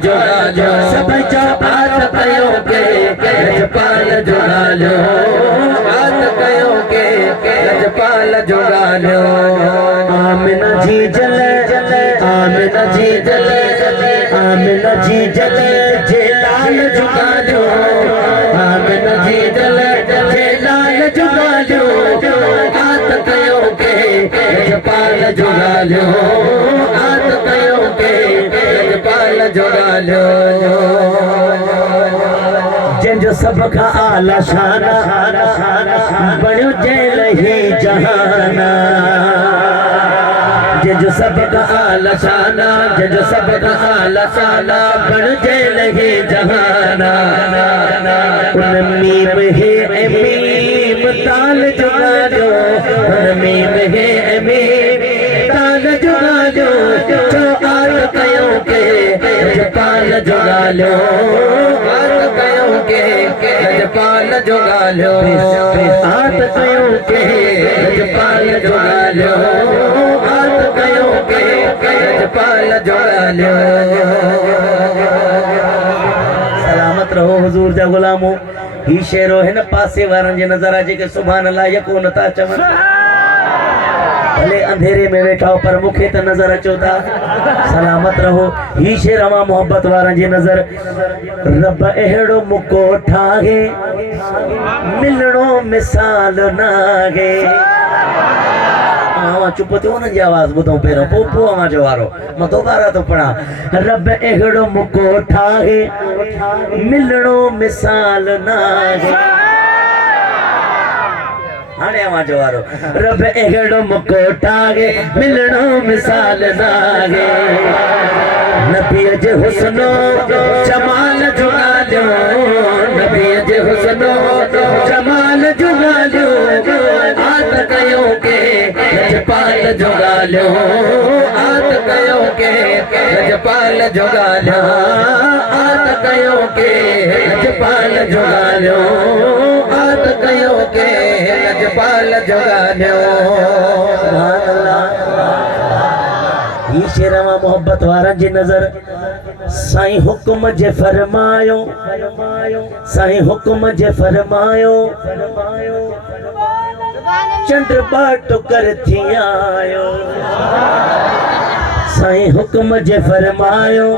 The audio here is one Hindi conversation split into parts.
जुगा लो सब जो आत कयो के लजपाल जुगा लो आत कयो के लजपाल जुगा लो आमिना जी जले आमिना जी जले आमिना जी जले जेलाल जुगा लो आमिना जी जले जेलाल जुगा लो आत कयो के लजपाल जुगा लो आत कयो के लजपाल जुगा लो जंहिंजो सब खां आला शाना बणियो जेल ही जहाना जंहिंजो सब खां आला शाना जंहिंजो सब खां आला शाना बणियो जेल ही जहाना उन मीम है मीम ताल जुगा लो उन मीम है मीम ताल जुगा लो जो आत कयो के लजपाल जुगा लो आत कयो के लजपाल जुगा लो आत कयो के लजपाल जुगा लो आत कयो के लजपाल जुगा लो सलामत रहो हुजूर जा गुलामो ही शेरो है न पासे वारन जे नज़र अचे के सुभान अल्लाह यको नथा चवन भले अंधेरे में वेठा हो पर मुखे त नजर अचो था सलामत रहो ही शेर अमा मोहब्बत वारन जी नजर रब एड़ो मुको ठाहे मिलणो मिसाल नागे चुप थियो न जी आवाज ॿुधूं पहिरियों पोइ पोइ अवां जो वारो मां दोबारा थो पढ़ा रब एड़ो मुको ठाहे मिलणो मिसाल नागे हाणे अवां जो वारो रब एड़ो मुको ठाहे मिलणो मिसाल नागे नबीअ जे हुस्नो जमाल जुगा लो नबीअ जे हुस्नो जमाल जुगा लो आत कयो के लजपाल जुगा लो आत कयो के लजपाल जुगा लो आत कयो के लजपाल जुगा लो आत कयो के लजपाल जुगा लो सुभान अल्लाह ही शेरवा मोहब्बत वारन जी नजर साईं हुक्म जे फरमायो साईं हुक्म जे फरमायो चंद्र बाट कर थी आयो साईं हुक्म जे फरमायो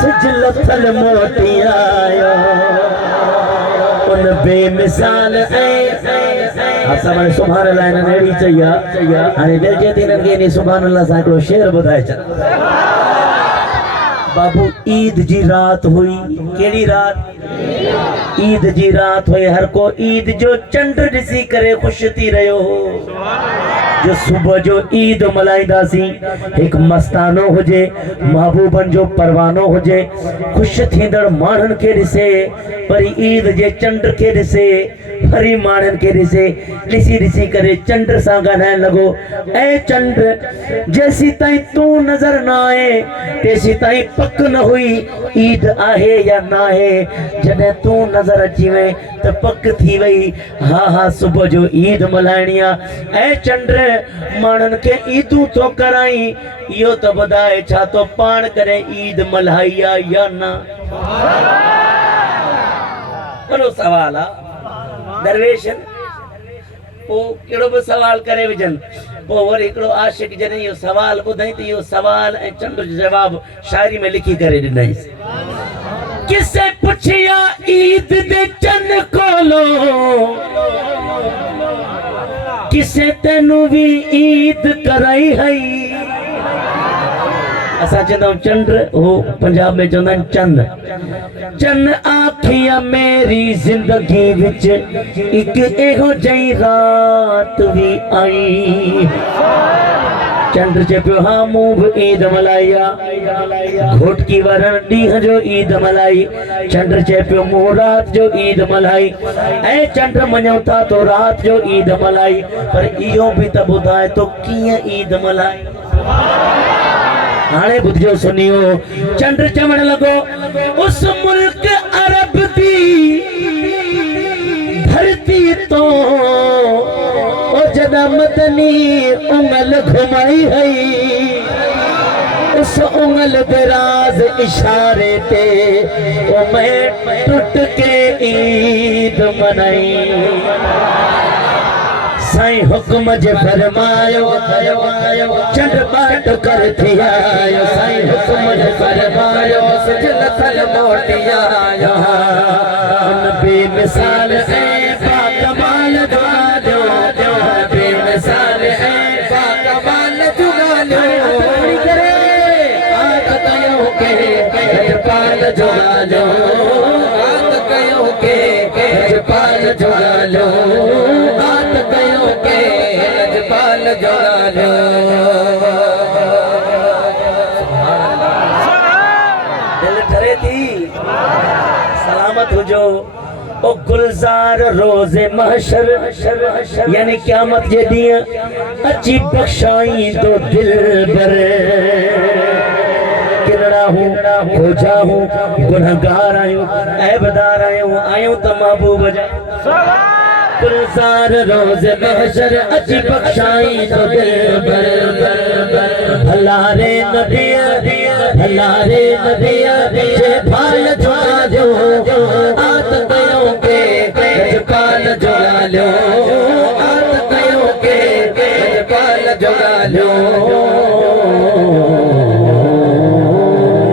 सिजल थल मोटी आयो उन बेमिसाल असां सुभान अल्लाह न नेड़ी चया हाणे दिल जे दिन के नी सुभान अल्लाह सा हिकिड़ो शेर ॿुधाए छॾ बाबू ईद जी रात हुई केड़ी रात ईद जी रात हुई हर को ईद जो चंड ॾिसी करे खुश थी रहियो हो जो सुबह जो ईद मल्हाईंदासी एक मस्तानो हुजे महबूबन जो परवानो हुजे खुश थींदड़ माण्हुन के ॾिसे वरी ईद जे चंड के ॾिसे वरी माण्हुन के ॾिसे ॾिसी करे चंड सां ॻाल्हाइण लॻो ऐं चंड जेसी ताईं तूं नज़र न आए तेसी ताईं पक न हुई ईद आहे या न आहे जॾहिं तूं नज़र अची वई त पक थी वई हा सुबह जो ईद मल्हाइणी आहे ऐं चंड माण्हुनि खे ईदूं थो कराई इहो त ॿुधाए छा तो पाण करे ईद मल्हाई आहे या न वॾो सवाल आहे दरवेशन पोइ कहिड़ो बि सवाल करे विझनि पोइ वरी हिकिड़ो आशिक जॾहिं इहो सवाल ॿुधई त इहो सवाल ऐं चंड जो जवाबु शाइरी में लिखी करे ॾिनईसि किसे पुछिया ईद दे चंद कोलो किसे तेनू भी ईद कराई हई असां चवंदा आहियूं चंड हो पंजाब में चवंदा आहिनि चंद चंद आखिया मेरी जिंदगी विच एक एहो जई रात भी आई चंड चे पियो हाँ मूं भी ईद मल्हाई घोटकी वारनि ॾींहं जो ईद मल्हाई चंड चे पियो मूं रात जो ईद मल्हाई ऐं चंड मञूं था तो रात जो ईद मल्हाई पर इहो भी त ॿुधाए तो कीअं ईद मल्हाई हाणे ॿुधजो सुनियो चंड चवण लॻो उस मुल्क अरब दी धरती तो ओ जदा मदनी उंगल घुमाई हई उस उस उंगल दराज इशारे ते ओ मैं टुट के ईद मनाई साईं हुक्म जे फरमायो चंड बाट कर थी आयो साईं हुक्म जे फरमायो सजल थल मोटी आयो बेमिसाल है बाकमाल दुआलो बेमिसाल है बाकमाल दुआलो आत कयो के पाल जुगालो आत कयो के पाल जुगालो आत कयो के पाल जुगालो दिल ठरे थी सलामत हो जो ओ गुलजार रोजे महशर यानी क़यामत जे ॾींहुं अची बख्शाई तो दिल भर किरड़ा हूँ खोजा हूँ गुनहगार आयूं ऐबदार आयूं त महबूब जा गुलजार रोजे महशर अची बख्शाई तो दिल भर भला रे नबिया जे भाल जुड़ा जो आत कयो के पाल जुड़ा लो